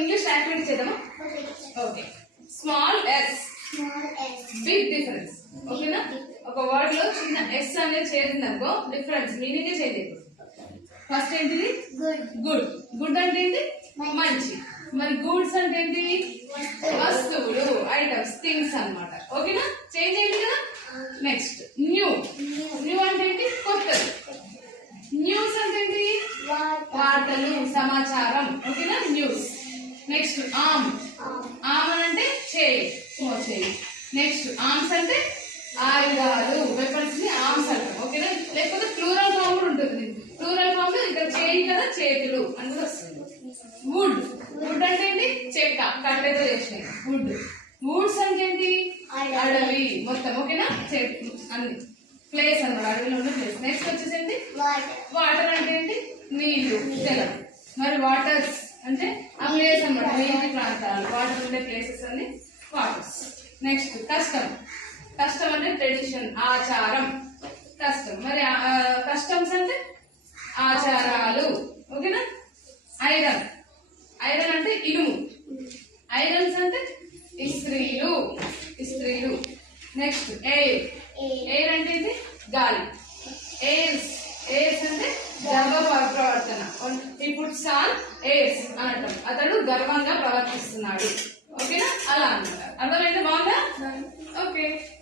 English activity చేద్దామా? Okay. Small S big difference. ఓకేనా? ఒక వర్డ్ లో చిన్న ఎస్ అనేది చేరింది అనుకో డిఫరెన్స్ మీనింగ్ చేంజ్ అయిపోతుంది. ఫస్ట్ ఏంటిది? గుడ్. గుడ్ అంటే ఏంటి? మంచి. మరి గూడ్స్ అంటే ఏంటి? వస్తువులు, ఐటమ్స్, థింగ్స్ అన్నమాట. ఓకేనా? చేంజ్ అయింది కదా. Next new. న్యూ అంటే ఏంటి? కొత్తది. న్యూస్ అంటే ఏంటి? వార్తలు, సమాచారం. ఓకేనా? న్యూస్. Next arm. ఆర్మ్ అంటే చేయి, చేయి. నెక్స్ట్ ఆర్మ్స్ అంటే ఆయుధాలు, వెపన్స్ ని ఆర్మ్స్ అంటాం. ఓకేనా? లేకపోతే ప్లూరల్ ఫామ్ కూడా ఉంటుంది. ప్లూరల్ ఫామ్ ఇక్కడ చేయి కదా, చేతులు అని కూడా వస్తుంది. వుడ్. వుడ్ అంటే ఏంటి? చెక్క, కట్టెతో చేసినాయి. వుడ్. వుడ్స్ అంటే ఏంటి? అడవి మొత్తం. ఓకేనా? చెట్లు అన్ని ప్లేస్ అన్నమాట, అడవిలో ఉన్న ప్లేస్. నెక్స్ట్ వచ్చేసి వాటర్ అంటే ఏంటి? నీళ్లు, జలం. మరి వాటర్స్ అంటే ఆ ప్లేస్ అన్నమాట, నీటి ప్రాంతాలు, వాటర్ ఉండే ప్లేసెస్ అన్ని వాటర్స్. Next custom. కస్టమ్ అంటే ట్రెడిషన్, ఆచారం, కస్టమ్. మరి కస్టమ్స్ అంటే ఆచారాలు. ఓకేనా? ఐరన్. ఐరన్ అంటే ఇనుము. ఐరన్స్ అంటే ఇస్త్రీలు, ఇస్త్రీలు. Next air. ఎయిర్ అంటే ఏంటి? గాలి. ఎయిర్స్. ఎయిర్స్ అంటే గర్వ ప్రవర్తన. ఈ పుట్స్ ఆన్ ఎయిర్స్ అని అంటాం. అతడు గర్వంగా ప్రవర్తిస్తున్నాడు. ఓకేనా? అలా అన్నమాట. అర్థమైంది? బాగుందా? ఓకే.